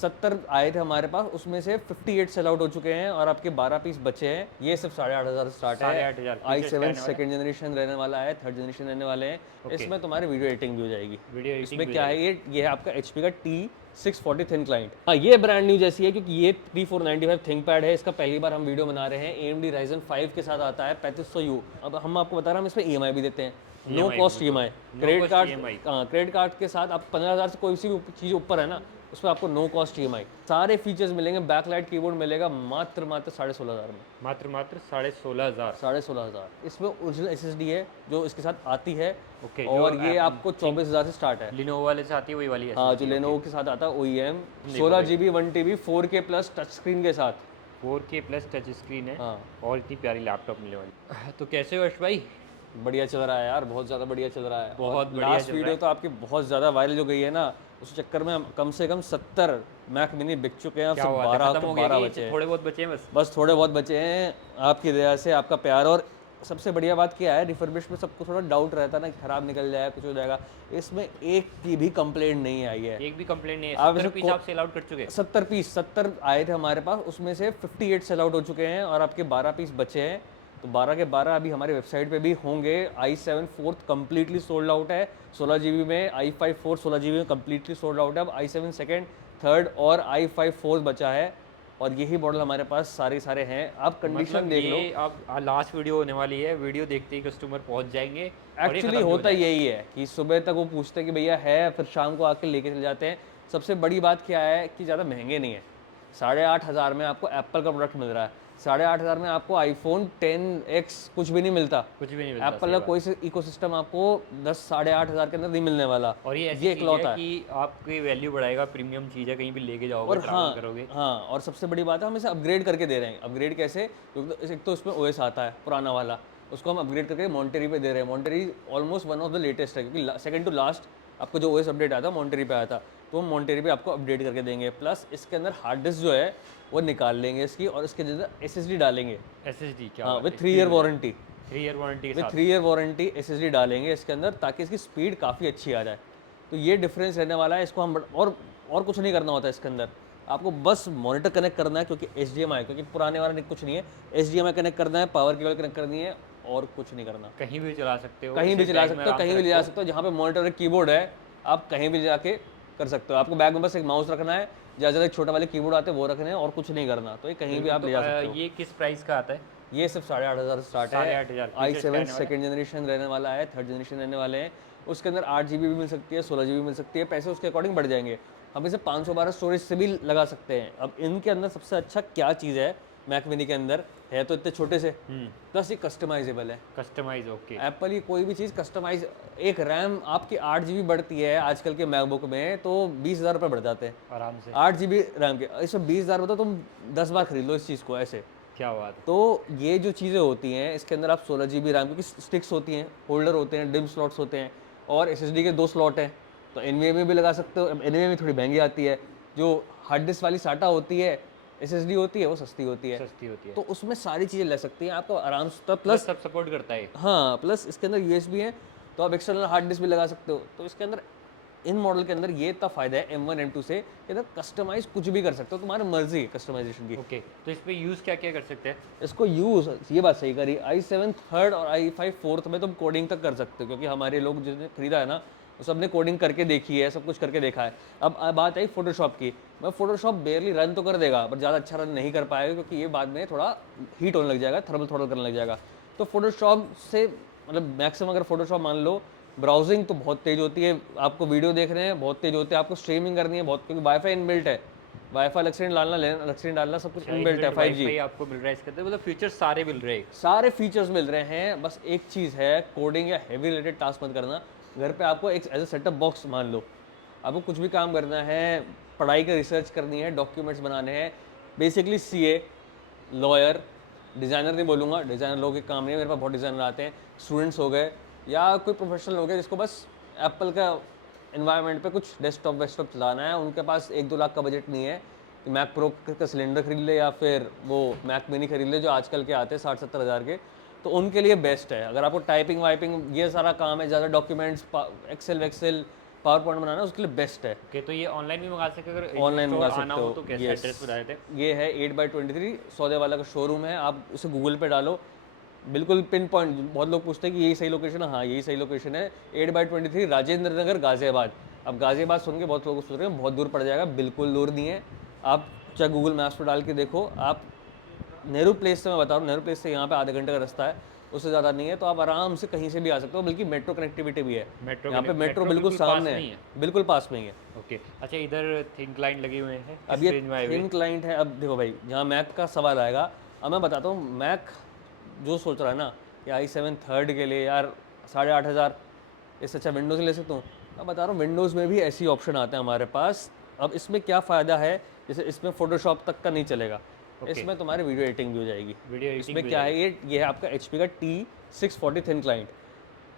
70 आए थे हमारे पास, उसमें से 58 सेल आउट हो चुके हैं और आपके 12 पीस बचे हैं। ये सिर्फ 8,500 से स्टार्ट है। 8,500 i7 सेकेंड जनरेशन रहने वाला है, थर्ड जनरेशन रहने वाले हैं। इसमें तुम्हारी वीडियो एडिटिंग भी हो जाएगी। वीडियो एडिटिंग इसमें भी हो क्या है, जाएगी। ये है आपका HP का T640 थिन क्लाइंट। हाँ, ये ब्रांड न्यू जैसी है क्योंकि ये T495 थिंक पैड है। इसका पहली बार हम वीडियो बना रहे हैं। AMD Ryzen 5 के साथ आता है 3500U। अब हम आपको बता रहे हैं, हम इसमें EMI भी देते हैं, नो EMI कॉस्ट बिल्कुल, EMI। No credit cost card, EMI। Credit card के साथ आप 15,000 से कोई सी भी चीज़ ऊपर है ना, उस पर आपको नो कॉस्ट EMI। सारे फीचर्स मिलेंगे। बैकलाइट कीबोर्ड मिलेगा मात्र 16,500 में। मात्र 16,500। 16,500। इसमें ओरिजिनल SSD है जो इसके साथ आती है। ओके, और ये आपको 24,000 से स्टार्ट है। लिनोवो वाले से आती है वही वाली हाँ, जो SSD। लेनोवो के साथ आता है OEM। देखो 16 GB 1 TB 4K plus touch screen के साथ। 4K प्लस टच स्क्रीन है। हाँ, और इतनी प्यारी लैपटॉप मिलने वाली। तो कैसे हो हर्ष भाई? बढ़िया चल रहा है यार, बहुत ज़्यादा बढ़िया चल रहा है। बहुत और बढ़िया लास्ट चल रहा वीडियो है। तो आपकी बहुत ज़्यादा वायरल हो गई है ना, उस चक्कर में कम से कम 70 मैक मिनी बिक चुके हैं। अब क्या सिर्फ बात है, 12 खत्म के हो गया 12 कि बचे हैं। थोड़े बहुत बचे हैं बस? बस थोड़े बहुत बचे हैं, आपकी दया से, आपका प्यार। और सबसे बढ़िया बात क्या है, रिफर्बिश में सबको थोड़ा डाउट रहता है ना, खराब निकल जाए, कुछ हो जाएगा। इसमें एक की भी कंप्लेंट नहीं आई है। एक भी कंप्लेंट नहीं है। आप 70 इसे पीस आप सेल आउट कर चुके? 70 आए थे हमारे पास, उसमें से 58 सेल आउट हो चुके हैं और आपके 12 पीस बचे हैं। तो 12 के 12 अभी हमारे वेबसाइट पे भी होंगे। i7 fourth completely sold out है 16 GB में। i5 फोर्थ 16 GB में कम्प्लीटली सोल्ड आउट है। अब i7 सेकेंड, थर्ड और i5 फोर्थ बचा है। और यही मॉडल हमारे पास सारे हैं। आप कंडीशन मतलब देख लो। ये अब लास्ट वीडियो होने वाली है, वीडियो देखते ही कस्टमर पहुंच जाएंगे और ये एक्चुअली खत्म भी हो होता जाएगा। यही है कि सुबह तक वो पूछते हैं कि भैया है, फिर शाम को आके लेके चले जाते हैं। सबसे बड़ी बात क्या है कि ज़्यादा महंगे नहीं है। 8,500 में आपको एप्पल का प्रोडक्ट मिल रहा है। 8,500 में आपको iPhone 10X कुछ भी नहीं मिलता। कुछ भी नहीं मिलता, एप्पल सही का बात। कोई इकोसिस्टम आपको 8,500 के अंदर नहीं मिलने वाला। और ये ऐसी ये चीज़ है इकलौता है। कि आपकी वैल्यू बढ़ाएगा, प्रीमियम चीज़ है, कहीं भी लेके जाओगे, और ट्रैवल करोगे। हाँ, और सबसे बड़ी बात है, हम इसे अपग्रेड करके दे रहे हैं। अपग्रेड कैसे? क्योंकि एक तो उसमें OS आता है पुराना वाला, उसको हम अपग्रेड करके मॉन्टेरी पे दे रहे हैं। Monterey almost one of the latest है, क्योंकि सेकंड टू लास्ट आपको जो OS अपडेट आया था मॉन्टेरी पे आया था, तो हम मॉन्टेरी पे आपको अपडेट करके देंगे। प्लस इसके अंदर हार्ड डिस्क जो है वो निकाल लेंगे इसकी, और इसके अंदर SSD डालेंगे। SSD, क्या हाँ, बात विथ है, 3 स्पीड ईयर हो जाए। वारंटी। 3 ईयर वारंटी के विथ साथ। 3 ईयर वारंटी SSD डालेंगे इसके अंदर, ताकि इसकी स्पीड काफ़ी अच्छी आ जाए। तो ये डिफरेंस रहने वाला है। इसको हम और कुछ नहीं करना होता है इसके अंदर। आपको बस मॉनिटर कनेक्ट करना है, क्योंकि HDMI, क्योंकि पुराने वाला कुछ नहीं है। HDMI कनेक्ट करना है, पावर केबल कनेक्ट करनी है, और कुछ नहीं करना। कहीं भी चला सकते हो, कहीं इसे भी चला बैग में सकते हो, आराम कहीं से भी ले जा रखो। सकते हो। जहाँ पे मॉनिटर और कीबोर्ड है, आप कहीं भी जाके कर सकते हो। आपको बैग में बस एक माउस रखना है, ज़्यादा एक छोटा वाले कीबोर्ड आते हैं वो रखने हैं, और कुछ नहीं करना। तो ये कहीं भी बिल्कुल। आप तो ले जा सकते हो। ये किस प्राइस का आता है? ये सिर्फ 8,500 से स्टार्ट है। 8,500 फीचर्स क्या i7 रहने वाला है? सेकेंड जनरेशन रहने वाला है, थर्ड जनरेशन रहने वाले हैं। उसके अंदर 8 GB भी मिल सकती है, 16 GB भी मिल सकती है। पैसे उसके अकॉर्डिंग बढ़ जाएंगे। हम इसे 512 स्टोरेज से भी लगा सकते हैं। अब इनके अंदर सबसे अच्छा क्या चीज़ है, मैक मिनी के अंदर है तो इतने छोटे से, प्लस ये कस्टमाइजेबल है। Customise, okay. एप्पल की कोई भी चीज़ कस्टमाइज। एक रैम आपकी 8 GB बढ़ती है आजकल के मैकबुक में, तो 20,000 रुपये बढ़ जाते हैं आराम से। 8 GB रैम के। इसमें 20,000 बताओ, तुम 10 बार खरीद लो इस चीज़ को ऐसे। क्या बात है। तो ये जो चीज़ें होती हैं इसके अंदर, आप 16 GB रैम, क्योंकि स्टिक्स होती हैं, होल्डर होते हैं, डिम स्लॉट्स होते हैं, और SSD के 2 स्लॉट हैं। तो NVMe में भी लगा सकते हो। NVMe थोड़ी महंगी आती है। जो हार्ड डिस्क वाली साटा होती है, SSD होती है, वो सस्ती होती है। सस्ती होती है। तो उसमें सारी चीज़ें ले सकती हैं आपको आराम से। बस प्लस सब सपोर्ट करता है। हाँ, प्लस इसके अंदर USB है, तो आप एक्सटर्नल हार्ड डिस्क भी लगा सकते हो। तो इसके अंदर, इन मॉडल के अंदर ये इतना फ़ायदा है M1 M2 से, कि अंदर कस्टमाइज़ कुछ भी कर सकते हो, तुम्हारी मर्जी है कस्टमाइजेशन की। ओके, तो इस पे यूज़ क्या क्या कर सकते हैं? इसको यूज़, ये बात सही करी, i7 थर्ड और i5 फोर्थ में तुम कोडिंग तक कर सकते हो, क्योंकि हमारे लोग जिसने खरीदा है ना, वो सबने कोडिंग करके देखी है, सब कुछ करके देखा है। अब बात आई फोटोशॉप की। मैं फोटोशॉप बेयरली रन तो कर देगा, पर ज़्यादा अच्छा रन नहीं कर पाएगा, क्योंकि ये बाद में थोड़ा हीट होने लग जाएगा, थर्मल थ्रॉटल करने लग जाएगा। तो फोटोशॉप से, मतलब मैक्सिमम अगर फोटोशॉप मान लो, ब्राउजिंग तो बहुत तेज़ होती है, आपको वीडियो देख रहे हैं बहुत तेज़ होते हैं, आपको स्ट्रीमिंग करनी है बहुत, क्योंकि वाईफाई इनबिल्ट है। वाईफाई अलग से नहीं डालना, अलग से नहीं डालना, सब कुछ इनबिल्ट है। 5G वाईफाई आपको मिल रहा है इसके अंदर, मतलब फीचर्स सारे मिल रहे हैं। सारे फीचर्स मिल रहे हैं। बस एक चीज़ है, कोडिंग या हेवी रिलेटेड टास्क मत करना। घर पे आपको एक एज ए सेटअप बॉक्स मान लो, आपको कुछ भी काम करना है, पढ़ाई का रिसर्च करनी है, डॉक्यूमेंट्स बनाने हैं, बेसिकली CA, लॉयर, डिज़ाइनर नहीं बोलूँगा, डिज़ाइनर लोगों के काम नहीं है, मेरे पास बहुत डिज़ाइनर आते हैं। स्टूडेंट्स हो गए, या कोई प्रोफेशनल हो गए जिसको बस एप्पल का इन्वायरमेंट पे कुछ डेस्कटॉप वेस्कटॉप चलाना है, उनके पास 1-2 लाख का बजट नहीं है कि मैक प्रो का सिलेंडर खरीद ले, या फिर वो मैक मिनी खरीद ले जो आजकल के आते हैं 60-70 हज़ार के। तो उनके लिए बेस्ट है। अगर आपको टाइपिंग वाइपिंग ये सारा काम है, ज़्यादा डॉक्यूमेंट्स, एक्सेल वेक्सेल, पावर पॉइंट बनाना है उसके लिए बेस्ट है। ओके, तो ये ऑनलाइन भी मंगा सकते हो, अगर ऑनलाइन स्टोर मंगा आना सकते हो हो। तो कैसे यस, एड्रेस बताए थे? ये है 8/23 सौदे वाला का शोरूम है। आप उसे गूगल पे डालो, बिल्कुल पिन पॉइंट। बहुत लोग पूछते हैं कि यही सही लोकेशन है, हाँ यही सही लोकेशन है। 8/23 राजेंद्र नगर गाजियाबाद। अब गाजियाबाद सुन के बहुत लोग सोच रहे हैं बहुत दूर पड़ जाएगा, बिल्कुल दूर नहीं है। आप चाहे गूगल मैप्स पर डाल के देखो, आप नेहरू प्लेस से, मैं बता रहा हूँ नेहरू प्लेस से यहाँ पे आधे घंटे का रास्ता है, उससे ज़्यादा नहीं है। तो आप आराम से कहीं से भी आ सकते हो, बल्कि मेट्रो कनेक्टिविटी भी है मेट्रो यहाँ पे। मेट्रो बिल्कुल बिल्कुल पास सामने में ही है, है। बिल्कुल पास में ही है। ओके, अच्छा, इधर थिन क्लाइंट लगे हुए हैं, अब किस ये रेंज में आए हुए? थिन क्लाइंट है। अब देखो भाई, जहाँ मैक का सवाल आएगा, अब मैं बताता हूँ। मैक जो सोच रहा है ना कि i7 थर्ड के लिए यार 8,500, इससे अच्छा विंडोज़ ले सकता हूँ। अब बता रहा हूँ, विंडोज़ में भी ऐसी ऑप्शन आते हैं हमारे पास। अब इसमें क्या फ़ायदा है, जैसे इसमें फोटोशॉप तक का नहीं चलेगा, इसमें तुम्हारी वीडियो एडिटिंग भी हो जाएगी। वीडियो एडिटिंग इसमें भी क्या है, ये है आपका HP का T640 थिन क्लाइंट।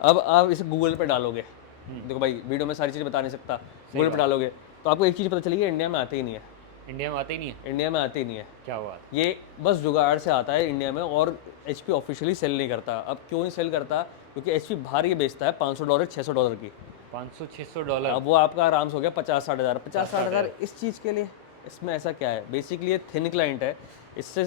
अब आप इसे गूगल पे डालोगे, देखो भाई वीडियो में सारी चीज़ बता नहीं सकता, गूगल पे डालोगे तो आपको एक चीज़ पता चलेगी, इंडिया में आते ही नहीं है। इंडिया में आते ही नहीं है? इंडिया में आती ही नहीं है। क्या हुआ? ये बस जुगाड़ से आता है इंडिया में, और HP ऑफिशियली सेल नहीं करता। अब क्यों नहीं सेल करता, क्योंकि HP बाहर ये बेचता है $500 $600 की। $500-600? अब वो आपका आराम से हो गया 50-60 हज़ार। 50-60 हज़ार इस चीज़ के लिए। इसमें ऐसा क्या है, बेसिकली ये थिन क्लाइंट है, इससे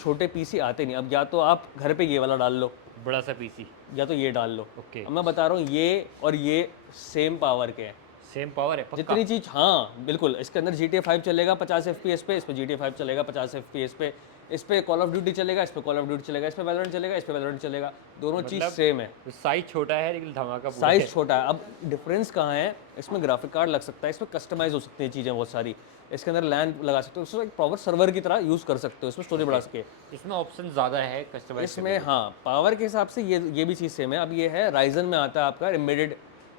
छोटे PC आते नहीं। अब या तो आप घर पे ये वाला डाल लो, बड़ा सा पीसी? या तो ये डाल लो। ओके, अब मैं बता रहा हूँ, ये और ये सेम पावर के हैं, सेम पावर है पक्का? जितनी चीज, हाँ बिल्कुल। इसके अंदर GTA 5 चलेगा 50 FPS पे, इस पे GTA 5 चलेगा 50 FPS पे, इस पे कॉल ऑफ ड्यूटी चलेगा, इस पे कॉल ऑफ ड्यूटी चलेगा, इस पे वैलोरेंट चलेगा, इस पे वैलोरेंट चलेगा। दोनों चीज मतलब सेम है, साइज छोटा है लेकिन धमाका पूरा साइज है। छोटा है। अब डिफरेंस कहाँ है, इसमें ग्राफिक कार्ड लग सकता है, इसमें कस्टमाइज हो सकती है चीज़ें बहुत सारी। इसके अंदर लैन लगा सकते हो, उसको एक प्रॉपर सर्वर की तरह यूज़ कर सकते हो, इसमें स्टोरेज बढ़ा सके। इसमें ऑप्शन ज़्यादा है कस्टमाइज इसमें हाँ, पावर के हिसाब से ये भी चीज़ सेम है। अब ये है राइजन में आता है आपका एम्बेडेड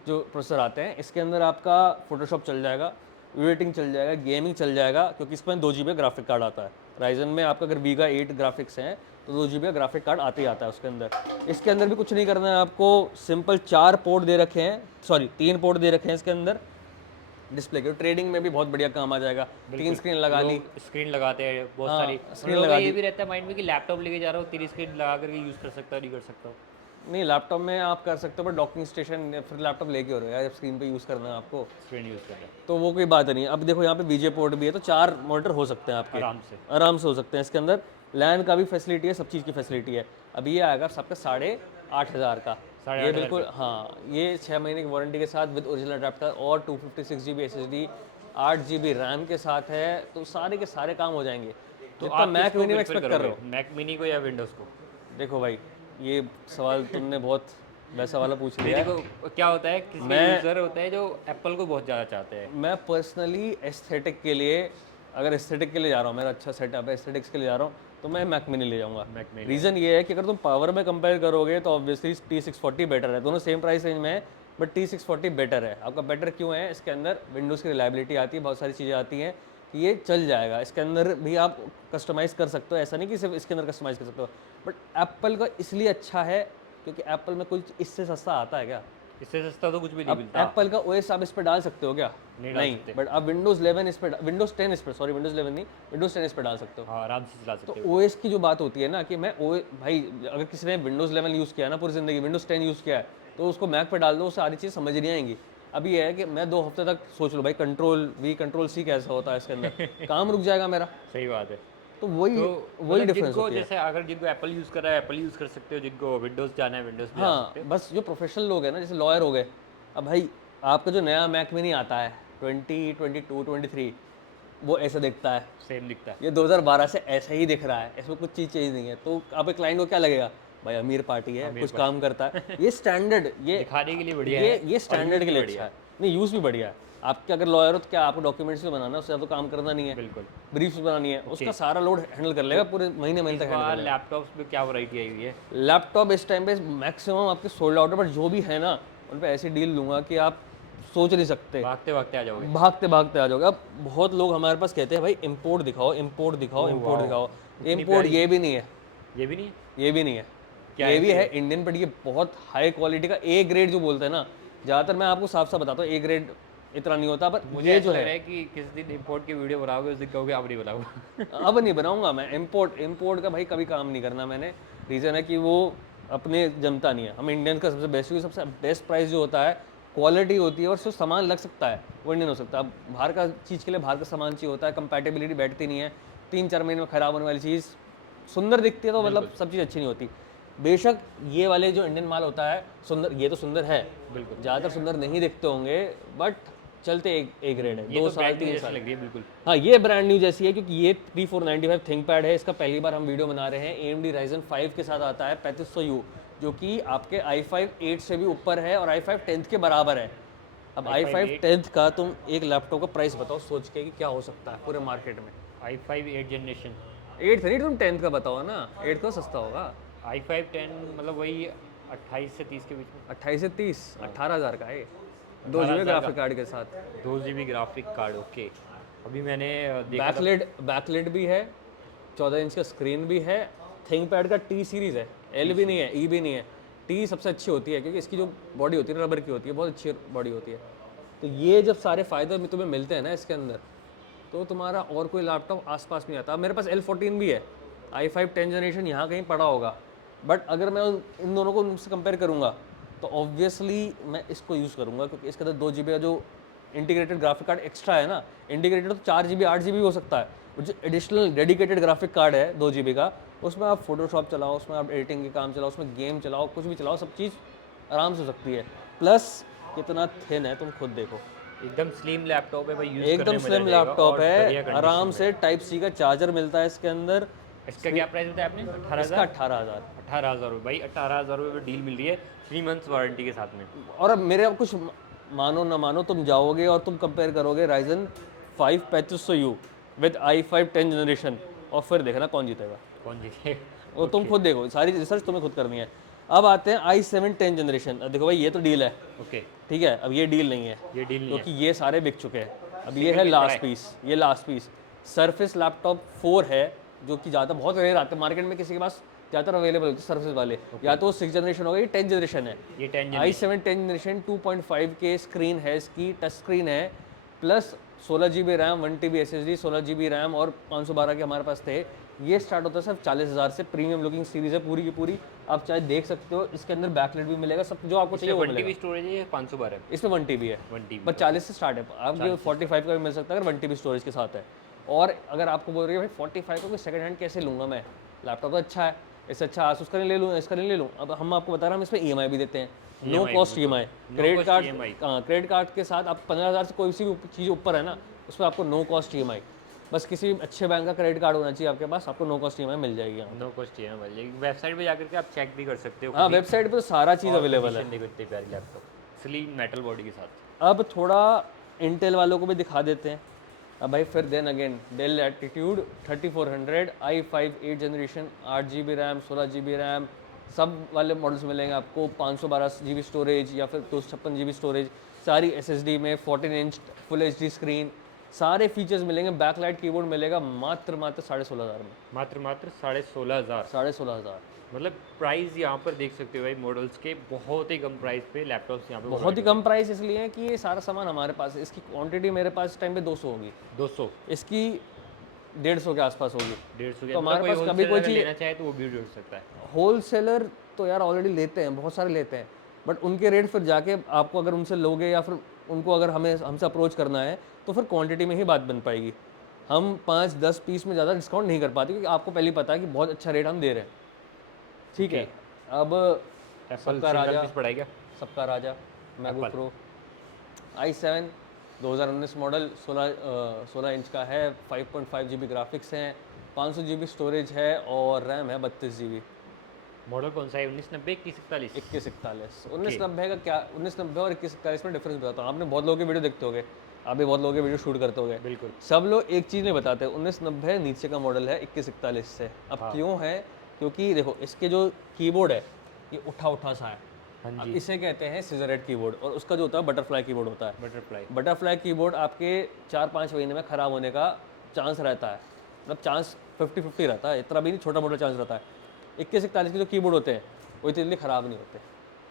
जो प्रोसेसर आते हैं, इसके अंदर आपका फोटोशॉप चल जाएगा, वीडियो एडिटिंग चल जाएगा, गेमिंग चल जाएगा, क्योंकि इसमें 2 GB ग्राफिक कार्ड आता है। राइजन में आपका अगर वीगा 8 ग्राफिक्स हैं तो 2 GB का ग्राफिक कार्ड आते ही आता है उसके अंदर। इसके अंदर भी कुछ नहीं करना है आपको, सिंपल 4 पोर्ट दे रखे हैं, सॉरी 3 पोर्ट दे रखे हैं इसके अंदर डिस्प्ले के। ट्रेडिंग में भी बहुत बढ़िया काम आ जाएगा। 3 स्क्रीन लगा ली, स्क्रीन लगाते हैं बहुत हाँ, सारी। स्क्रीन लोगों लगा का ये दी। भी रहता है माइंड में कि लैपटॉप लेके जा रहा हूँ, 3 स्क्रीन लगा करके यूज़ कर सकता है, नहीं कर सकता हूँ? नहीं, लैपटॉप में आप कर सकते हो, बट डॉकिंग स्टेशन या फिर लैपटॉप लेके हो रहे हो यार, जब स्क्रीन पे यूज़ करना है आपको, स्क्रीन यूज़ कर रहा है तो वो कोई बात नहीं है। अब देखो यहाँ पे VGA पोर्ट भी है, तो 4 मॉनिटर हो सकते हैं आपके, आराम से। आराम से हो सकते हैं। इसके अंदर लैन का भी फैसिलिटी है, सब चीज़ की फैसिलिटी है। अब ये आएगा सबका 8,500 का। ये बिल्कुल हाँ, ये 6 महीने की वारंटी के साथ विद ओरिजिनल अडेप्टर, और 256 GB SSD, 8 GB रैम के साथ है, तो सारे के सारे काम हो जाएंगे। तो जितना आप मैक मिनी में एक्सपेक्ट कर रहे हो। मैक मिनी को या विंडोज़ को? देखो भाई, ये सवाल तुमने बहुत वैसा वाला पूछ लिया है। देखो क्या होता है, किसी यूज़र होता है जो एप्पल को बहुत ज़्यादा चाहते हैं। मैं पर्सनली एस्थेटिक के लिए, अगर एस्थेटिक के लिए जा रहा हूँ, मेरा अच्छा सेटअप है, एस्थेटिक्स के लिए जा रहा हूँ, तो मैं मैक मिनी ले जाऊँगा। मैक मिनी रीज़न ये है कि अगर तुम पावर में कंपेयर करोगे तो ऑब्वियसली T640 बेटर है। दोनों सेम प्राइस रेंज में है, बट T640 बेटर है। आपका बेटर क्यों है, इसके अंदर विंडोज़ की रिलायबिलिटी आती है, बहुत सारी चीज़ें आती हैं, ये चल जाएगा। इसके अंदर भी आप कस्टमाइज़ कर सकते हो, ऐसा नहीं कि सिर्फ इसके अंदर कस्टमाइज़ कर सकते हो। बट एप्पल का इसलिए अच्छा है क्योंकि एप्पल में कुछ इससे सस्ता आता है क्या? इससे सस्ता तो कुछ भी नहीं अब मिलता। एप्पल का OS आप इस पे डाल सकते हो क्या? नहीं, बट आप विंडोज़ 11 इस पे, विंडोज़ 10 इस पे, सॉरी विंडोज़ 11 नहीं, विंडोज़ 10 इस पे डाल सकते हो। हाँ, आराम से चला तो सकते हो। OS की जो बात होती है ना कि मैं भाई, अगर किसी ने विंडोज़ 11 यूज़ किया है ना पूरी ज़िंदगी, विंडोज़ 10 यूज़ किया है, तो उसको मैक पे डाल दो, उसे सारी चीज़ समझ नहीं आएंगी। अभी ये है कि मैं 2 हफ्ते तक सोच लो भाई, कंट्रोल V कंट्रोल C कैसा होता है इसके अंदर, काम रुक जाएगा मेरा। सही बात है। तो वही मतलब डिफरेंस जिनको, होती है। जैसे अगर जिनको एप्पल यूज़ कर रहा है एप्पल यूज़ कर सकते हो, जिनको विंडोज़ जाना है विंडोज़ भी जा हाँ, सकते हो। बस जो प्रोफेशनल लोग हैं ना, जैसे लॉयर हो गए, अब भाई आपका जो नया मैक मिनी आता है 2022 23, वो ऐसे दिखता है। सेम दिखता है। ये 2012 से ऐसे ही दिख रहा है, इसमें कुछ चीज़ चेंज नहीं है। तो आप एक क्लाइंट को क्या लगेगा, भाई अमीर पार्टी है, कुछ काम करता है। ये स्टैंडर्ड, ये दिखाने के लिए बढ़िया है। ये स्टैंडर्ड के लिए अच्छा है। नहीं, यूज़ भी बढ़िया है। आपके अगर लॉयर हो तो क्या आपको डॉक्यूमेंट्स भी बनाना है, उससे ज़्यादा काम करना नहीं है। बिल्कुल। ब्रीफ्स बनानी है, उसका सारा लोड हैंडल कर लेगा, पूरे महीने तक हैंडल कर लेगा। लैपटॉप्स में क्या वैरायटी आई हुई है? लैपटॉप इस टाइम पे मैक्सिमम आपके सोल्ड आउट है, बट जो भी है ना, उन पे ऐसी डील लूँगा कि आप सोच नहीं सकते, भागते भागते आ जाओगे। भागते भागते आ जाओगे। अब बहुत लोग हमारे पास कहते हैं भाई इंपोर्ट दिखाओ, इंपोर्ट दिखाओ, इंपोर्ट दिखाओ। इंपोर्ट ये भी नहीं है, ये भी नहीं है? ये भी नहीं है, क्या ये है भी है इंडियन, बट ये बहुत हाई क्वालिटी का A ग्रेड जो बोलते हैं ना, ज़्यादातर मैं आपको साफ साफ बताता हूँ, A ग्रेड इतना नहीं होता, पर मुझे ये ऐसा जो लग है, रहा है कि किसी दिन इंपोर्ट की वीडियो बनाओगे उस दिन कहोगे अब नहीं बनाऊंगा। अब नहीं बनाऊंगा मैं इंपोर्ट का भाई, कभी काम नहीं करना मैंने। रीज़न है कि वो अपने जमता नहीं है। हम इंडियन का सबसे बेस्ट प्राइस जो होता है क्वालिटी होती है और उसमें सामान लग सकता है, वो इंडियन हो सकता है। अब बाहर का चीज़ के लिए बाहर का सामान चाहिए होता है, कंपैटिबिलिटी बैठती नहीं है, 3-4 महीने में ख़राब होने वाली चीज़ सुंदर दिखती है तो मतलब बिल्कुल। सब चीज़ अच्छी नहीं होती। बेशक ये वाले जो इंडियन माल होता है सुंदर, ये तो सुंदर है, बिल्कुल। ज़्यादातर सुंदर नहीं दिखते होंगे, बट चलते एक ग्रेड है, ये 2 तो साल ब्रांड न्यू 3 जैसी साल। लग रही है बिल्कुल। हाँ, ये ब्रांड न्यू जैसी है क्योंकि ये 3495 थिंकपैड है, इसका पहली बार हम वीडियो बना रहे हैं। AMD Ryzen 5 के साथ आता है 3500U, जो कि आपके i5 8 से भी ऊपर है और i5 10th के बराबर है। अब i5 i5 8 10th का तुम एक लैपटॉप का प्राइस बताओ सोच के कि क्या हो सकता है पूरे मार्केट में। i5 8 जनरेशन 8th नहीं, तुम 10th का बताओ ना, 8th का सस्ता होगा। i5 10 मतलब वही 28 से 30 के बीच में। 28 से 30, 18,000 का है, 2 18,000 GB का। ग्राफिक कार्ड के साथ। 2 GB ग्राफिक कार्ड, ओके। अभी मैंने देखा था। बैकलिट भी है, 14 इंच का स्क्रीन भी है। थिंकपैड का टी सीरीज़ है, एल भी नहीं है, ई भी नहीं है। टी सबसे अच्छी होती है क्योंकि इसकी जो बॉडी होती है ना रबर की होती है, बहुत अच्छी बॉडी होती है। तो ये जब सारे फ़ायदे में तुम्हें मिलते हैं ना इसके अंदर, तो तुम्हारा और कोई लैपटॉप आसपास नहीं आता। अब मेरे पास L14 भी है, i5 10 जनरेशन यहाँ कहीं पड़ा होगा, बट अगर मैं इन दोनों को उनसे कंपेयर करूँगा तो ऑब्वियसली मैं इसको यूज़ करूँगा क्योंकि इसके अंदर 2 GB का जो इंटीग्रेटेड ग्राफिक कार्ड एक्स्ट्रा है ना, इंटीग्रेटेड तो 4 GB 8 GB हो सकता है, वो जो एडिशनल डेडिकेटेड ग्राफिक कार्ड है 2 GB का, उसमें आप फोटोशॉप चलाओ, उसमें आप एडिटिंग के काम चलाओ, उसमें गेम चलाओ, कुछ भी चलाओ, सब चीज़ आराम से हो सकती है। प्लस कितना थिन है तुम खुद देखो, एकदम स्लिम लैपटॉप है भाई, यूज एकदम करने में स्लिम मजा जाएगा लैपटॉप और बढ़िया है, कंडीशन आराम में। से टाइप सी का चार्जर मिलता है इसके अंदर। इसका क्या प्राइस बताया आपने? इसका 18,000। 18,000। 18,000 भाई, 18,000 रुपये में डील मिल रही है 3 मंथ्स वारंटी के साथ में। और अब मेरे अब कुछ मानो ना मानो, तुम जाओगे और तुम कंपेयर करोगे Ryzen 5 3500U with i5 10 generation और फिर देखना कौन जीतेगा। कौन जीते? वो तुम खुद देखो, सारी रिसर्च तुम्हें खुद करनी है। अब आते हैं i7 10 जनरेशन। अब देखो भाई ये तो डील है, ओके, ठीक है, अब ये डील नहीं है ये डील नहीं क्योंकि है। ये सारे बिक चुके हैं। अब ये Single है piece लास्ट पड़ा है। पीस, ये लास्ट पीस सरफेस लैपटॉप 4 है, जो कि ज़्यादा बहुत रेयर आते हैं मार्केट में, किसी के पास ज़्यादातर अवेलेबल होते हैं सरफेस वाले, या तो 6 जनरेशन होगा, ये 10 जनरेशन है। ये 10 i7 10 जनरेशन 2.5 के स्क्रीन है इसकी, टच स्क्रीन है, plus 16 GB RAM, 1 TB SSD, 16 GB RAM और 512 के हमारे पास थे। ये स्टार्ट होता है सिर्फ 40,000 से। प्रीमियम लुकिंग सीरीज़ है पूरी की पूरी, आप चाहे देख सकते हो। इसके अंदर बैकलाइट भी मिलेगा, सब जो आपको चाहिए वो 1 मिलेगा। TB स्टोरेज है, 512 है। इसमें 1 TB है, 1 TB बस 40 से स्टार्ट है, आपको 45 का भी मिल सकता है अगर 1 TB स्टोरेज के साथ है। और अगर आपको बोल रही है भाई 45 का कोई सेकंड हैंड कैसे लूँगा मैं, लैपटॉप तो अच्छा है, इससे अच्छा आसूस का नहीं ले लूँ, इसका नहीं ले लूँ। अब हम आपको बता रहे हैं हम इसमें EMI भी देते हैं, no cost EMI। Credit card, हाँ क्रेडिट कार्ड के साथ आप 15,000 से कोई सी भी चीज़ ऊपर है ना, उस पर आपको नो कॉस्ट EMI, बस किसी अच्छे बैंक का क्रेडिट कार्ड होना चाहिए आपके पास, आपको नो कॉस्ट EMI मिल जाएगी। नो कॉस्ट है भाई, वेबसाइट पे जाकर के आप चेक भी कर सकते हो। हाँ, वेबसाइट पे तो सारा चीज़ अवेलेबल है। देखो इतनी प्यारी लैपटॉप, स्लिम मेटल बॉडी के साथ। अब थोड़ा इंटेल वालों को भी दिखा देते हैं। अब भाई फिर then again Dell Latitude 3400 i5 8 generation, 8 GB RAM, 16 GB RAM, सब वाले मॉडल्स मिलेंगे आपको। 512 GB स्टोरेज या फिर 256 GB स्टोरेज, सारी SSD में, 14 इंच फुल HD स्क्रीन, सारे फीचर्स मिलेंगे। बैकलाइट कीबोर्ड मिलेगा मात्र 16,500 में, मात्र 16,500। 16,500। मतलब प्राइस यहाँ पर देख सकते हो भाई, मॉडल्स के बहुत ही कम प्राइस पे लैपटॉप्स यहाँ पे बहुत ही कम प्राइस इसलिए है कि ये सारा सामान हमारे पास है। इसकी क्वांटिटी मेरे पास इस टाइम पे 200 होगी, 200 इसकी 150 के आसपास होगी। 150 के तो हमारे पास कभी कोई चीज़ लेना चाहे तो वो भी जुड़ सकता है। होलसेलर तो यार ऑलरेडी लेते हैं, बहुत सारे लेते हैं, बट उनके रेट फिर जाके आपको अगर उनसे लोगे या फिर उनको अगर हमसे अप्रोच करना है तो फिर क्वांटिटी में ही बात बन पाएगी। हम 5-10 पीस में ज़्यादा डिस्काउंट नहीं कर पाते क्योंकि आपको पहले ही पता है कि बहुत अच्छा रेट हम दे रहे हैं, ठीक है। अब सबका राजा, पड़ेगा सबका राजा MacBook Pro i7 2019 model, 16 inch का है, 5.5 GB ग्राफिक्स हैं, 500 GB स्टोरेज है और रैम है 32 GB। मॉडल कौन सा है? 1990 2141? 2141। 1990 का क्या, 1990 और 2141 में डिफरेंस बताता हूँ। आपने बहुत लोगों के वीडियो देखते होगे, आप भी बहुत लोगों के वीडियो शूट करते होगे, बिल्कुल। सब लोग एक चीज़ नहीं बताते, 1990 नीचे का मॉडल है 2141 से। अब हाँ। क्यों है? क्योंकि देखो इसके जो कीबोर्ड है ये उठा सा है, हाँ अब जी, इसे कहते हैं सिजरेट कीबोर्ड, और उसका जो होता है बटरफ्लाई कीबोर्ड होता है। बटरफ्लाई। बटरफ्लाई कीबोर्ड आपके 4-5 महीने में ख़राब होने का चांस रहता है, मतलब चांस 50-50 रहता है, इतना भी नहीं, छोटा मोटा चांस रहता है। 2141 के जो कीबोर्ड होते हैं वो इतनी जल्दी ख़राब नहीं होते।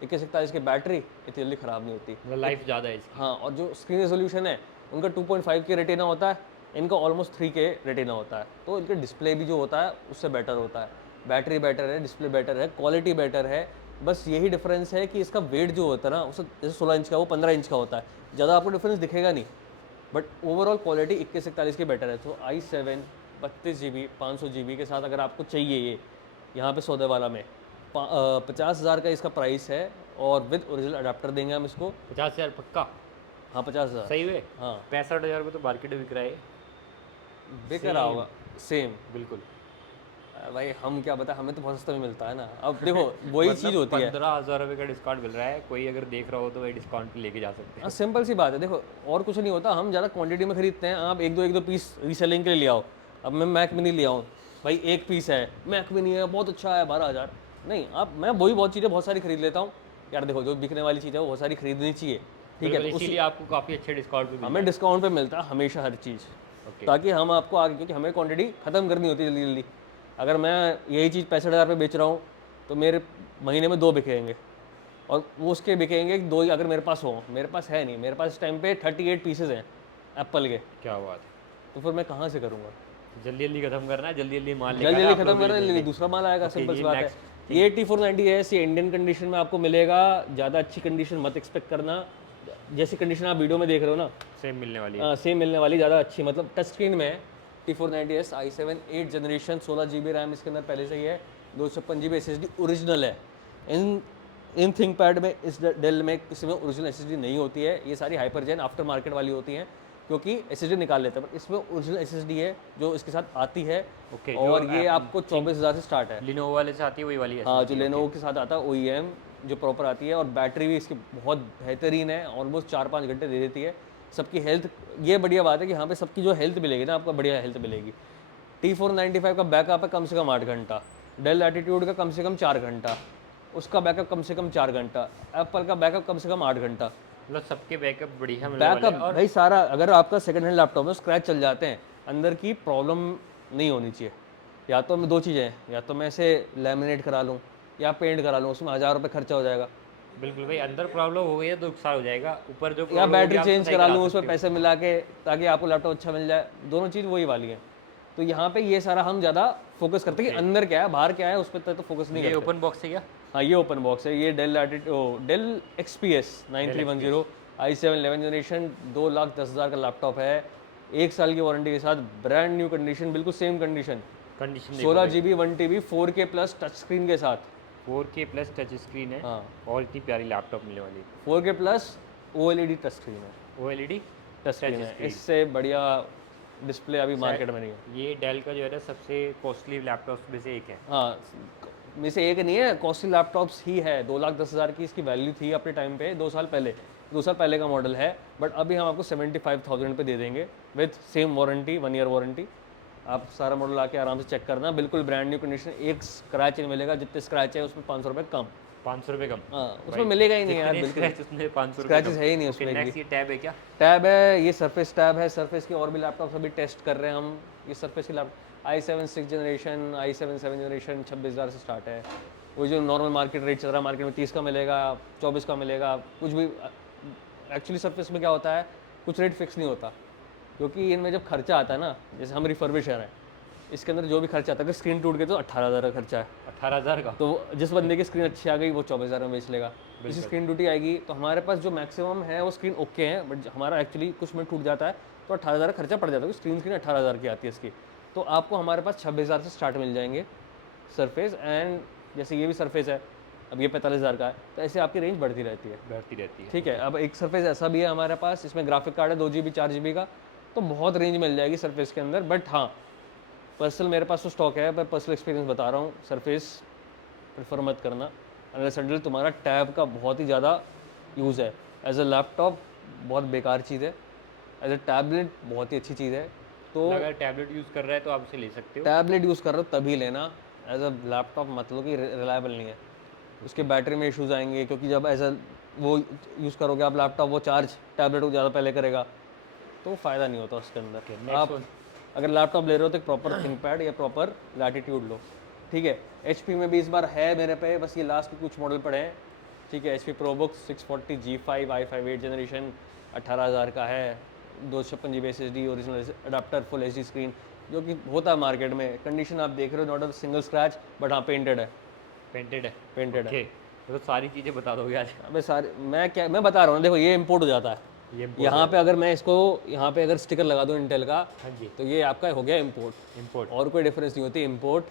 2141 की बैटरी इतनी जल्दी ख़राब नहीं होती, मतलब लाइफ ज़्यादा है इसकी। हाँ। और जो स्क्रीन रेजोल्यूशन है उनका 2.5 के रेटिना होता है, इनका ऑलमोस्ट 3 के रेटिना होता है, तो इनका डिस्प्ले भी जो होता है उससे बेटर होता है। बैटरी बेटर है, डिस्प्ले बेटर है, क्वालिटी बेटर है, बस यही डिफरेंस है कि इसका वेट जो होता है ना, उससे जैसे 16 इंच का वो 15 इंच का होता है, ज़्यादा आपको डिफरेंस दिखेगा नहीं, बट ओवरऑल क्वालिटी 2141 की बेटर है। तो i7 32 GB 500 GB के साथ अगर आपको चाहिए ये यहाँ पे सौदे वाला में 50,000 का इसका प्राइस है, और विद ओरिजिनल अडाप्टर देंगे हम इसको। 50,000 पक्का? हाँ 50,000। सही हुए? हाँ 65,000 में तो मार्केट में बिक रहा है। बेकार होगा सेम। बिल्कुल। भाई हम क्या बता, हमें तो बहुत सस्ता में मिलता है ना। अब देखो वही चीज़ होती है। 15,000 रुपये का डिस्काउंट मिल रहा है, कोई अगर देख रहा हो तो वही डिस्काउंट पे लेके जा सकते हाँ हैं। सिंपल सी बात है, देखो और कुछ नहीं होता, हम ज़्यादा क्वांटिटी में खरीदते हैं। आप एक दो पीस रीसेलिंग के लिए ले आओ। अब मैं मैक मिनी ले आऊँ, भाई एक पीस है, मैक मिनी है बहुत अच्छा है 12,000, नहीं आप मैं वही बहुत चीज़ें बहुत सारी खरीद लेता हूँ यार। देखो जो बिकने वाली चीज़ है वो बहुत सारी खरीदनी चाहिए, ठीक है। बिल्कुल, तो इसीलिए आपको काफ़ी अच्छे डिस्काउंट पे मिल हमें डिस्काउंट पे मिलता है हमेशा हर चीज़, ओके। ताकि हम आपको आगे, क्योंकि हमें क्वांटिटी ख़त्म करनी होती है जल्दी जल्दी। अगर मैं यही चीज़ 65,000 पे बेच रहा हूँ तो मेरे महीने में 2 बिकेंगे, और वो उसके बिकेंगे 2 ही अगर मेरे पास हो। मेरे पास है नहीं, मेरे पास इस टाइम पे 38 पीसेज हैं एप्पल के, क्या बात है। तो फिर मैं कहाँ से करूँगा। जल्दी जल्दी खत्म करना है, जल्दी जल्दी माल जल्दी लेकर जल्दी आप खत्म लोग कर रहे मिल हैं, दूसरा माल आएगा, ओके, सिंपल सी ये बात है। next ये T490 है, ये इंडियन कंडीशन में आपको मिलेगा, ज़्यादा अच्छी कंडीशन मत एक्सपेक्ट करना। जैसी कंडीशन आप वीडियो में देख रहे हो ना, सेम मिलने वाली है। सेम मिलने वाली, ज़्यादा अच्छी, मतलब टच स्क्रीन में है। T490S i7 8 generation 16 GB RAM इसके अंदर पहले से ही है, 256 GB SSD ओरिजिनल है। इन थिंक पैड में, इस डेल में किसी में ओरिजिनल SSD नहीं होती है, ये सारी हाइपरजेन आफ्टर मार्केट वाली होती हैं, क्योंकि SSD निकाल लेते हैं, पर इसमें ओरिजिनल SSD है जो इसके साथ आती है। ओके, और जो ये आपको 24,000 से स्टार्ट है। लिनोवो वाले से आती है वही वाली है। हाँ जो लेनोवो के साथ आता है OEM जो प्रॉपर आती है, और बैटरी भी इसकी बहुत बेहतरीन है, ऑलमोस्ट 4-5 घंटे दे देती है। सबकी हेल्थ, ये बढ़िया बात है कि यहाँ पे सबकी जो हेल्थ मिलेगी ना, आपको बढ़िया हेल्थ मिलेगी। T495 का बैकअप है कम से कम 8 घंटा, डेल एटीट्यूड का कम से कम 4 घंटा, उसका बैकअप कम से कम 4 घंटा, एप्पल का बैकअप कम से कम 8 घंटा। मतलब सबके बैकअप बढ़िया मिलने वाले बैकअप हैं। और भाई सारा, अगर आपका सेकंड हैंड लैपटॉप में स्क्रैच चल जाते हैं, अंदर की प्रॉब्लम नहीं होनी चाहिए। या तो मैं 2 चीज़ें हैं, या तो मैं इसे लैमिनेट करा लूँ या पेंट करा लूँ, उसमें 1,000 रुपये खर्चा हो जाएगा, बिल्कुल भाई, अंदर प्रॉब्लम हो गई है तो नुकसान हो जाएगा, ऊपर जो या प्रॉब्लम बैटरी होगी आप चेंज सही करा करा लूँ उसमें सकते हो। पैसे मिला के, ताकि आपको लैपटॉप अच्छा मिल जाए। दोनों चीज़ वही वाली है। तो यहाँ पे ये सारा हम ज़्यादा फोकस करते हैं कि अंदर क्या है बाहर क्या है, उस पर तो फोकस नहीं ये करते। ओपन बॉक्स है क्या? हाँ ये ओपन बॉक्स है, ये डेल XPS 9310 i7 11 जनरेशन 2,10,000 का लैपटॉप है, 1 साल की वारंटी के साथ, ब्रांड न्यू कंडीशन, बिल्कुल same condition, condition 16 GB 1 TB 4K plus touch screen के साथ। 4K प्लस टच स्क्रीन है। हाँ और इतनी प्यारी लैपटॉप मिलने वाली है। 4K plus OLED touch screen है, OLED टच स्क्रीन है, इससे बढ़िया डिस्प्ले अभी मार्केट में नहीं है। ये डेल का जो है ना सबसे कॉस्टली लैपटॉप में से एक है। हाँ में से एक नहीं है, कॉस्टली लैपटॉप्स ही है। 2,10,000 की इसकी वैल्यू थी अपने टाइम पे, 2 साल पहले, 2 साल पहले का मॉडल है, बट अभी हम आपको 75,000 पे दे देंगे with same warranty, 1 year warranty. आप सारा मॉडल आके आराम से चेक करना, बिल्कुल ब्रांड न्यू कंडीशन, एक स्क्रैच नहीं मिलेगा, जितने स्क्रैच है उसमें 500 रुपये कम। 500 रुपये कम? हाँ उसमें मिलेगा ही नहीं यार, जितने बिल्कुल scratch उसमें 500 रुपये स्क्रैचेस कम। है ही नहीं ओके, उसमें नेक्स्ट भी। ये टैब है क्या? टैब है, ये सरफेस टैब है, सरफेस की और भी लैपटॉप अभी टेस्ट कर रहे हैं हम। ये सरफेस की laptop i7 6 generation, i7 7 generation 26,000 से स्टार्ट है। वो जो नॉर्मल मार्केट रेट चल रहा है, मार्केट में 30 का मिलेगा, 24 का मिलेगा, कुछ भी। एक्चुअली सरफेस में क्या होता है, कुछ रेट फिक्स नहीं होता, क्योंकि इनमें जब खर्चा आता है ना, जैसे हम रिफर्बिशर हैं, इसके अंदर जो भी खर्चा आता है, अगर स्क्रीन टूट गई तो 18,000 का खर्चा है, 18,000 का? तो जिस बंदे की स्क्रीन अच्छी आ गई वो 24,000 में बेच लेगा। इसी स्क्रीन टूटी आएगी, तो हमारे पास जो मैक्सिमम है वो स्क्रीन ओके है, बट हमारा एक्चुअली कुछ में टूट जाता है तो 18,000 खर्चा पड़ जाता है, स्क्रीन 18,000 की आती है इसकी। तो आपको हमारे पास 26,000 से स्टार्ट मिल जाएंगे सरफेस, एंड जैसे ये भी सरफेस है, अब ये 45,000 का है, तो ऐसे आपकी रेंज बढ़ती रहती है। बढ़ती रहती है। ठीक है, अब एक सरफेस ऐसा भी है हमारे पास, इसमें ग्राफिक कार्ड है 2 GB 4 GB का, तो बहुत रेंज मिल जाएगी सरफेस के अंदर। बट हाँ, पर्सनल मेरे पास तो स्टॉक है, पर पर्सनल एक्सपीरियंस बता रहा हूँ, सरफेस प्रेफर मत करना अनलेस अनटिल तुम्हारा टैब का बहुत ही ज़्यादा यूज़ है। एज अ लैपटॉप बहुत बेकार चीज़ है, एज अ टैबलेट बहुत ही अच्छी चीज़ है। तो अगर टैबलेट यूज़ कर रहा है तो आप उसे ले सकते हो। टैबलेट यूज़ कर रहे हो तभी लेना, एज अ लैपटॉप मतलब कि रिलायबल नहीं है, उसके बैटरी में इश्यूज़ आएंगे, क्योंकि जब एज अ वो यूज़ करोगे आप लैपटॉप, वो चार्ज टैबलेट को ज़्यादा पहले करेगा, तो फ़ायदा नहीं होता उसके अंदर। आप अगर लैपटॉप ले रहे हो तो एक प्रॉपर थिंकपैड या प्रॉपर लैटिट्यूड लो। ठीक है, HP में भी इस बार है मेरे पे, बस ये लास्ट के कुछ मॉडल पड़े हैं। ठीक है, HP ProBook 640 G5 i5 8 generation 18,000 का है, 256 GB SSD, original adapter, full HD screen, जो कि होता है मार्केट में। कंडीशन आप देख रहे हो, not a single scratch, but हाँ पेंटेड है, पेंटेड है। पेंटेड है। ओके, तो सारी चीज़ें बता दोगे आज? अबे सारे मैं बता रहा हूँ, देखो ये इंपोर्ट हो जाता है। ये यहाँ पे अगर मैं इसको यहाँ पे अगर स्टिकर लगा दूँ इंटेल का, हाँ जी, तो ये आपका हो गया इंपोर्ट। इम्पोर्ट। और कोई डिफरेंस नहीं होती इंपोर्ट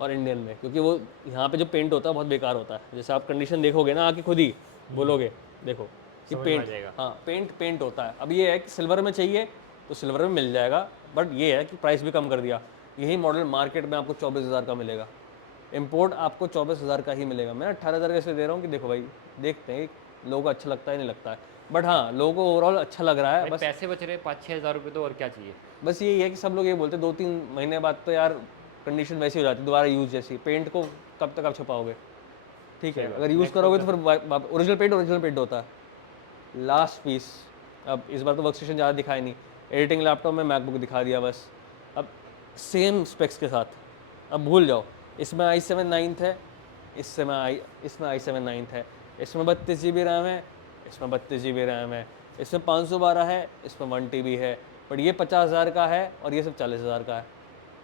और इंडियन में, क्योंकि वो यहाँ पे जो पेंट होता है बहुत बेकार होता है। जैसे आप कंडीशन देखोगे ना आके खुद ही बोलोगे, देखो कि समझ में आ पेंट, जाएगा। हाँ पेंट होता है। अब ये है कि सिल्वर में चाहिए तो सिल्वर में मिल जाएगा, बट ये है कि प्राइस भी कम कर दिया। यही मॉडल मार्केट में आपको 24,000 का मिलेगा, इंपोर्ट आपको 24,000 का ही मिलेगा। मैं 18,000 का इसलिए दे रहा हूँ कि देखो भाई, देखते हैं लोगों को अच्छा लगता है नहीं लगता है, बट हाँ लोगों को ओवरऑल अच्छा लग रहा है। भाई बस पैसे बच रहे 5-6 हज़ार रुपये, तो और क्या चाहिए? बस यही है कि सब लोग ये बोलते हैं 2-3 महीने बाद तो यार कंडीशन वैसी हो जाती है दोबारा यूज जैसी। पेंट को कब तक आप छुपाओगे? ठीक है, अगर यूज़ करोगे तो फिर ओरिजिनल पेंट होता है। लास्ट पीस, अब इस बार तो वर्क स्टेशन ज़्यादा दिखाई नहीं, एडिटिंग लैपटॉप में मैकबुक दिखा दिया बस। अब सेम स्पेक्स के साथ, अब भूल जाओ, इसमें i7 9th है, इसमें i7 9th है, इसमें 32 GB रैम है, इसमें 32 GB रैम है, इसमें 512 है, इसमें 1 TB है, बट ये 50,000 का है और ये सब 40,000 का है।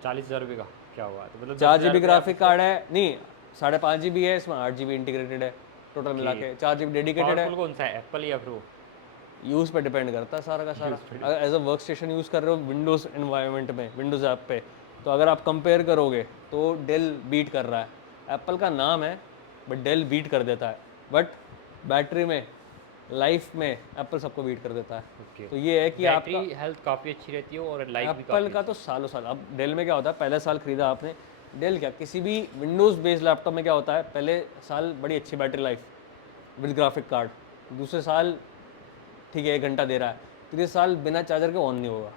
40,000 रुपये का क्या हुआ? तो मतलब 4 10,000 GB रुपये आप ग्राफिक कार्ड है, नहीं 5.5 GB है, इसमें 8 GB इंटीग्रेटेड है, टोटल मिला के 4 GB डेडिकेटेड है। पावरफुल कौन सा है, एप्पल या प्रो? यूज़ पे डिपेंड करता है सारा का सारा। अगर as a work station use कर रहे हो विंडोज़ इन्वायरमेंट में, विंडोज़ ऐप पे, तो अगर आप कंपेयर करोगे तो डेल बीट कर रहा है। एप्पल का नाम है बट डेल बीट कर देता है, बट बैटरी में, लाइफ में एप्पल सबको बीट कर देता है। ओके। तो ये है कि बैटरी आपका हेल्थ काफ़ी अच्छी रहती है और लाइफ भी एप्पल काफ़ी का तो सालों साल। अब डेल में क्या होता है, पहले साल खरीदा आपने डेल, क्या किसी भी विंडोज़ बेस्ड लैपटॉप में क्या होता है, पहले साल बड़ी अच्छी battery life with graphic card, दूसरे साल ठीक है 1 घंटा दे रहा है, तीसरे साल बिना चार्जर के ऑन नहीं होगा।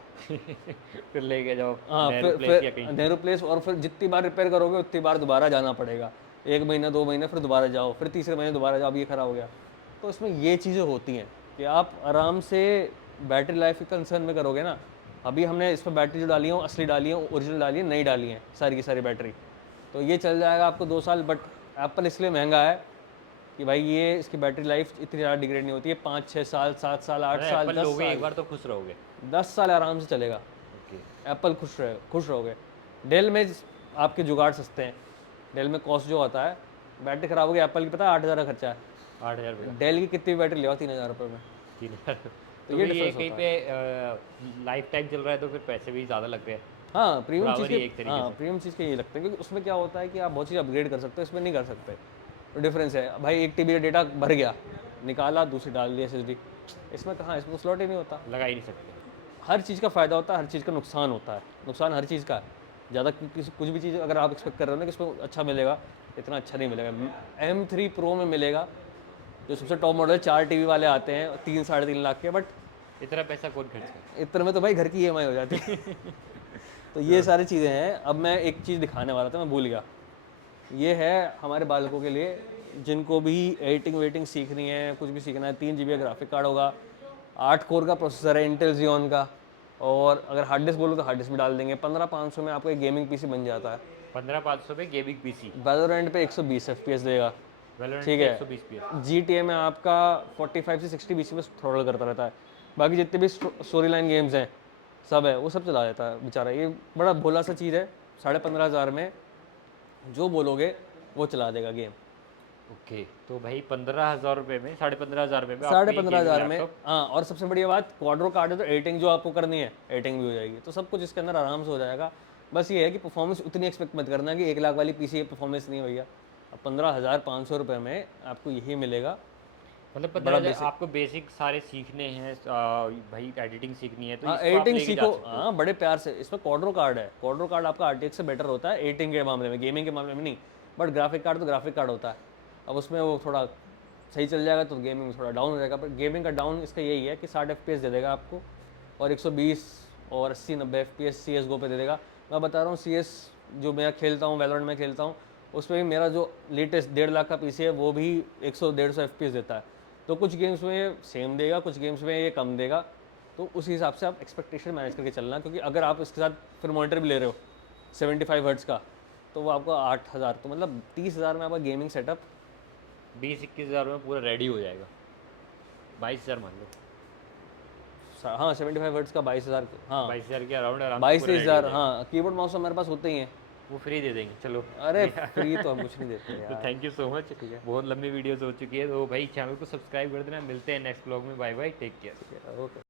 फिर लेके जाओ हाँ नेहरू प्लेस या फिर कहीं। नेहरू प्लेस, और फिर जितनी बार रिपेयर करोगे उतनी बार दोबारा जाना पड़ेगा, 1 महीना 2 महीने, फिर दोबारा जाओ, फिर तीसरे महीने दोबारा जाओ, अब ये खराब हो गया। तो इसमें ये चीज़ें होती हैं कि आप आराम से बैटरी लाइफ के कंसर्न में करोगे ना। अभी हमने इस पर बैटरी जो डाली है असली डाली है, ओरिजिनल डाली है, नई डाली है सारी की सारी बैटरी, तो ये चल जाएगा आपको 2 साल। बट एप्पल इसलिए महंगा है कि भाई ये इसकी बैटरी लाइफ इतनी ज़्यादा डिग्रेड नहीं होती है, 5-6 साल, 7 साल, 8 साल, एप्पल 10 लोगे एक साल, बार तो खुश रहोगे। 10 साल आराम से चलेगा। ओके। एप्पल खुश रहोगे। डेल में आपके जुगाड़ सस्ते हैं, डेल में कॉस्ट जो आता है, बैटरी खराब हो गई एप्पल की पता है 8,000 का खर्चा है, 8,000 रुपये का, डेल की कितनी बैटरी ले आओ 3,000 रुपये में। 3,000। तो तो ये ये डिफरेंस कहीं होता पे लाइफ टाइम चल रहा है तो फिर पैसे भी ज़्यादा लग रहे हैं। हाँ प्रीमियम चीज़ बराबर ही के, एक तरीके हाँ से। प्रीमियम चीज़ के ये लगता है, क्योंकि उसमें क्या होता है कि आप बहुत चीज़ अपग्रेड कर सकते हो, इसमें नहीं कर सकते। तो डिफरेंस है भाई, 1 TB डेटा भर गया, निकाला, दूसरी डाल दी SSD, इसमें कहाँ, इसमें स्लॉट ही नहीं होता। लगा ही नहीं सकते। हर चीज़ का फ़ायदा होता है, हर चीज़ का नुकसान होता है, नुकसान हर चीज़ का है। ज़्यादा किसी कुछ भी चीज़ अगर आप एक्सपेक्ट कर रहे हो ना कि इसमें अच्छा मिलेगा, इतना अच्छा नहीं मिलेगा। M3 Pro में मिलेगा, जो सबसे टॉप मॉडल 4 TB वाले आते हैं 3-3.5 लाख के, बट इतना पैसा कौन खर्च करे? इतने में तो भाई घर की EMI हो जाती है। तो ये सारी चीज़ें हैं। अब मैं एक चीज़ दिखाने वाला था, मैं भूल गया। ये है हमारे बालकों के लिए, जिनको भी एडिटिंग वेटिंग सीखनी है, कुछ भी सीखना है। 3 GB का ग्राफिक कार्ड होगा, 8 कोर का प्रोसेसर है इंटेल Xeon का, और अगर हार्ड डिस्क बोलो तो हार्ड डिस्क भी डाल देंगे। 15,500 में आपको एक गेमिंग PC बन जाता है। 15,500 में गेमिंग पीसी, वैलोरेंट पे 120 FPS देगा, वैलोरेंट ठीक पे है। 120 पीएस। GTA में आपका 45 से 60 BC में थ्रोटल करता रहता है। बाकी जितने भी स्टोरी लाइन गेम्स हैं सब है, वो सब चला देता है बेचारा। ये बड़ा भोला सा चीज़ है, 15,500 में जो बोलोगे वो चला देगा गेम। ओके, तो भाई 15,000 रुपये में, 15,500 रुपये में साढ़े आपको ये पंद्रह गेमिंग हज़ार में, लैपटॉप। हाँ। और सबसे बढ़िया बात, क्वाड्रो कार्ड है तो एडिटिंग जो आपको करनी है एडिटिंग भी हो जाएगी, तो सब कुछ इसके अंदर आराम से हो जाएगा। बस ये है कि परफॉर्मेंस उतनी एक्सपेक्ट मत करना कि 1 लाख वाली PC परफॉर्मेंस नहीं भैया। अब 15,500 रुपये में आपको यही मिलेगा। मतलब बड़ा 15,000 बेसिक, आपको बेसिक सारे सीखने हैं, भाई एडिटिंग सीखनी है तो हाँ इसको आप एडिटिंग लेके जा सीखो, सकते हो। हाँ बड़े प्यार से। इसमें क्वाड्रो कार्ड है, क्वाड्रो कार्ड आपका RTX से बेटर होता है एडिटिंग के मामले में, गेमिंग के मामले में नहीं। बट ग्राफिक कार्ड तो ग्राफिक कार्ड होता है, अब उसमें वो थोड़ा सही चल जाएगा तो गेमिंग में थोड़ा डाउन हो जाएगा। पर गेमिंग का डाउन इसका यही है कि 60 FPS दे देगा आपको, और 120 और 80-90 FPS CSGO पे दे देगा। मैं बता रहा हूँ CS जो मैं खेलता हूँ, वैलोरेंट में खेलता हूँ, उसमें भी मेरा जो लेटेस्ट 1.5 लाख का PC है वो भी 100-150 FPS देता है। तो कुछ गेम्स में सेम देगा, कुछ गेम्स में ये कम देगा। तो उस हिसाब से आप एक्सपेक्टेशन मैनेज करके चलना, क्योंकि अगर आप इसके साथ फिर मॉनिटर भी ले रहे हो 75 हर्ट्ज़ का, तो वो आपको 8,000, तो मतलब 30,000 में आपका गेमिंग सेटअप। 20-21 हज़ार में पूरा रेडी हो जाएगा। 22,000 मान लो, हाँ 75 हर्ट्ज़ का 22,000, हाँ 22,000 के अराउंड आराम से पूरा ready हो 22-23,000, जाएगा। हाँ। कीबोर्ड माउस तो हमारे पास होते ही हैं, वो फ्री दे देंगे। चलो अरे फ्री तो हम कुछ नहीं देते तो यार। थैंक यू सो मच, ठीक है, बहुत लंबी वीडियोस हो चुकी है, तो भाई चैनल को सब्सक्राइब कर देना। मिलते हैं नेक्स्ट ब्लॉग में, बाय बाय, टेक केयर। ठीक है, ओके।